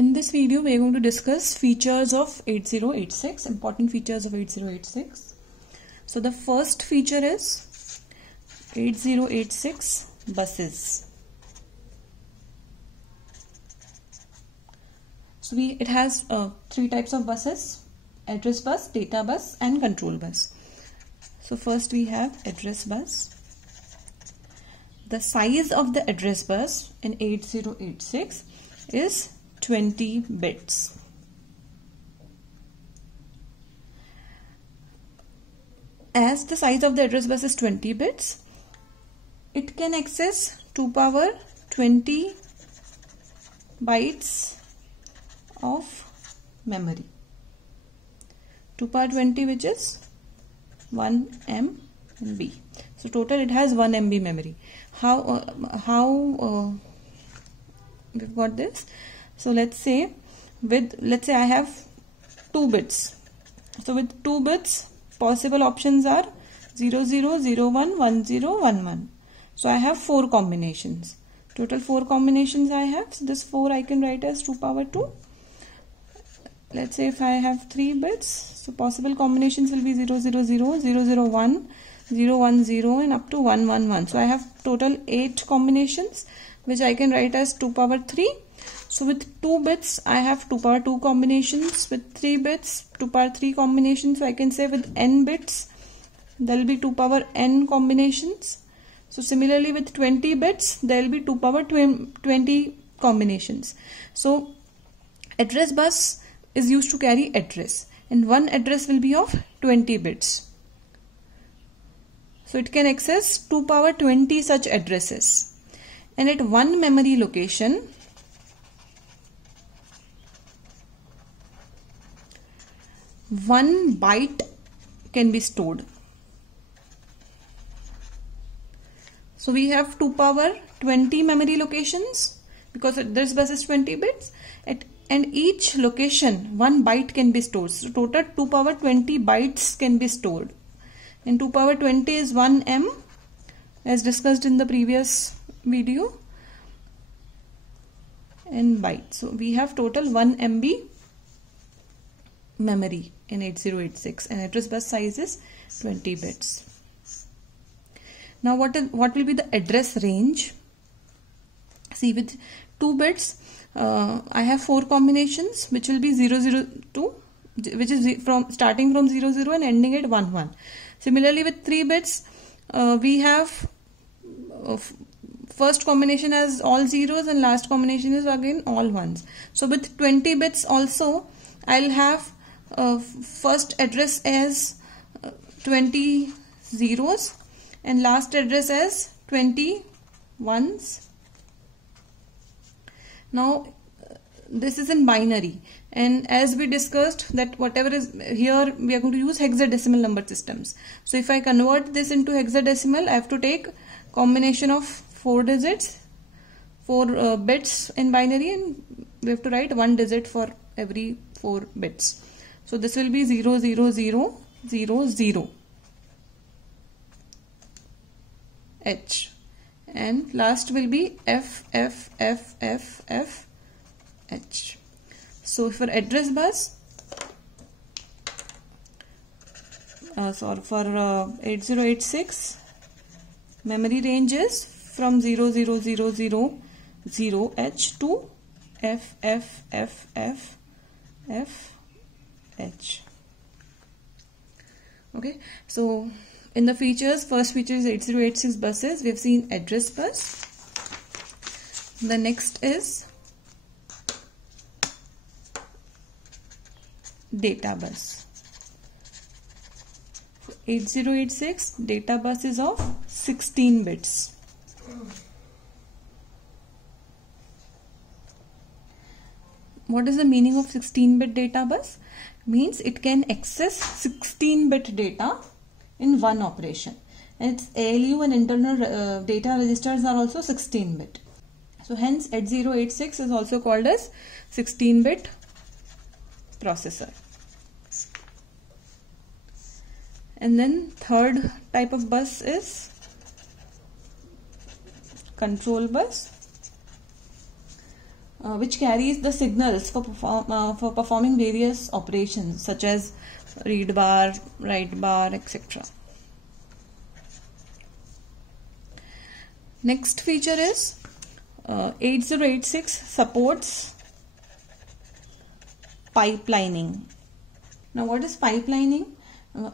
In this video, we are going to discuss features of 8086, important features of 8086. So the first feature is 8086 buses. So it has three types of buses: address bus, data bus and control bus. So first we have address bus. The size of the address bus in 8086 is 20 bits. As the size of the address bus is 20 bits, it can access 2 power 20 bytes of memory. 2 power 20, which is 1 MB. So total it has 1 MB memory. How we've got this? So let's say I have 2 bits. So with 2 bits, possible options are 00, 01, 10, 11. So I have 4 combinations. Total 4 combinations I have. So this 4 I can write as 2 power 2. Let's say if I have 3 bits, so possible combinations will be 000, 001, 010 and up to 111. So I have total 8 combinations which I can write as 2 power 3. So with 2 bits I have 2 power 2 combinations. With 3 bits 2 power 3 combinations. So I can say with n bits there will be 2 power n combinations. So similarly with 20 bits there will be 2 power 20 combinations. So address bus is used to carry address, and one address will be of 20 bits. So it can access 2 power 20 such addresses, and at one memory location one byte can be stored. So we have 2 power 20 memory locations because this bus is 20 bits, and each location 1 byte can be stored. So total 2 power 20 bytes can be stored, and 2 power 20 is 1 M as discussed in the previous video, and byte. So we have total 1 MB memory in 8086, and address bus size is 20 bits. Now what will be the address range? See, with 2 bits I have 4 combinations which will be 002, which is starting from 00 and ending at 11. Similarly with 3 bits we have first combination as all zeros and last combination is again all ones. So with 20 bits also I'll have first address as 20 zeros and last address as 20 ones. Now this is in binary, and as we discussed that whatever is here we are going to use hexadecimal number systems. So if I convert this into hexadecimal, I have to take combination of 4 digits, 4 bits in binary, and we have to write 1 digit for every 4 bits. So this will be 00000 H, and last will be FFFFF H. So for address bus, for 8086, memory range is from 00000 H to FFFFF H. Okay, so in the features, first feature is 8086 buses. We have seen address bus. The next is data bus. 8086 data bus is of 16 bits. What is the meaning of 16-bit data bus? Means it can access 16-bit data in one operation, and its ALU and internal data registers are also 16-bit. So hence 8086 is also called as 16-bit processor. And then third type of bus is control bus. which carries the signals for performing various operations such as read bar, write bar, etc. Next feature is 8086 supports pipelining. Now what is pipelining?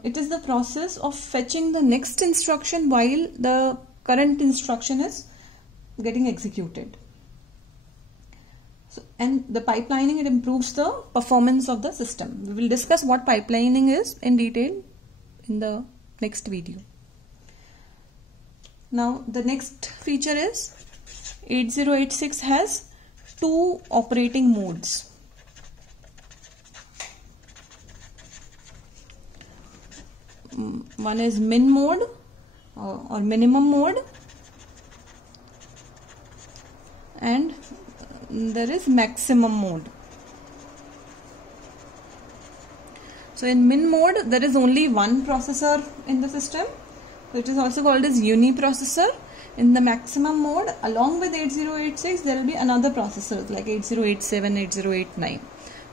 It is the process of fetching the next instruction while the current instruction is getting executed. And the pipelining, it improves the performance of the system. We will discuss what pipelining is in detail in the next video. Now the next feature is 8086 has two operating modes. One is min mode or minimum mode, and there is maximum mode. So in min mode there is only one processor in the system, so it is also called as uniprocessor. In the maximum mode, along with 8086 there will be another processor like 8087, 8089.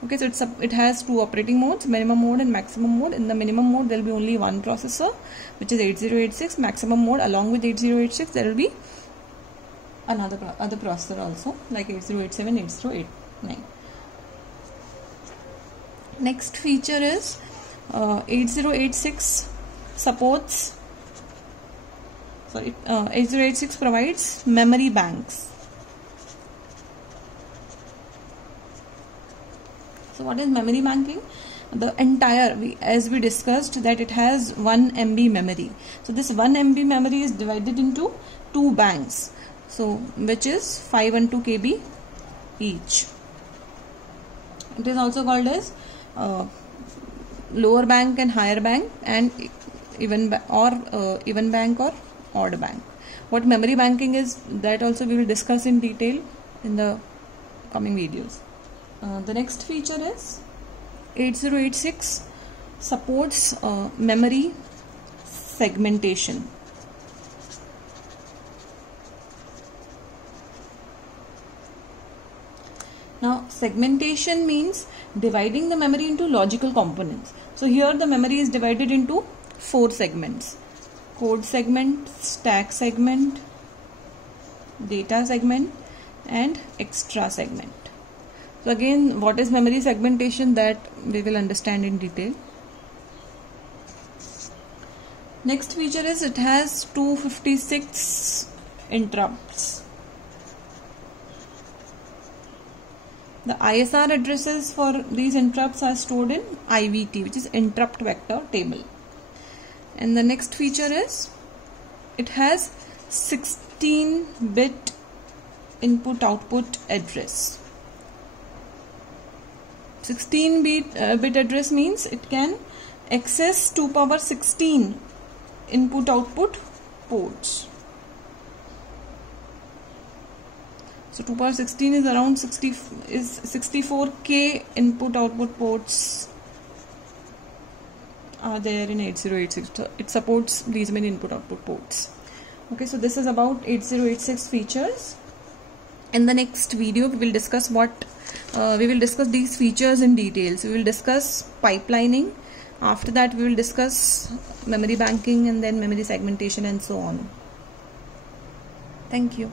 Okay, so it has two operating modes, minimum mode and maximum mode. In the minimum mode there will be only one processor, which is 8086. Maximum mode, along with 8086 there will be other processor also like 8087, 8089. Next feature is 8086 supports 8086 provides memory banks. So what is memory banking? The entire, as we discussed, that it has 1 MB memory. So this 1 MB memory is divided into two banks, so which is 5 and 2 KB each. It is also called as lower bank and higher bank, and even bank or odd bank. What memory banking is, that also we will discuss in detail in the coming videos. The next feature is 8086 supports memory segmentation. Now segmentation means dividing the memory into logical components. So here the memory is divided into 4 segments: code segment, stack segment, data segment, and extra segment. So again, what is memory segmentation, that we will understand in detail. Next feature is it has 256 interrupts. The ISR addresses for these interrupts are stored in IVT, which is interrupt vector table. And the next feature is it has 16-bit input-output address. 16-bit address means it can access 2 power 16 input-output ports. So 2 power 16 is around 64K input-output ports are there in 8086. It supports these many input-output ports. Okay, so this is about 8086 features. In the next video, we will discuss these features in detail. So we will discuss pipelining. After that, we will discuss memory banking and then memory segmentation and so on. Thank you.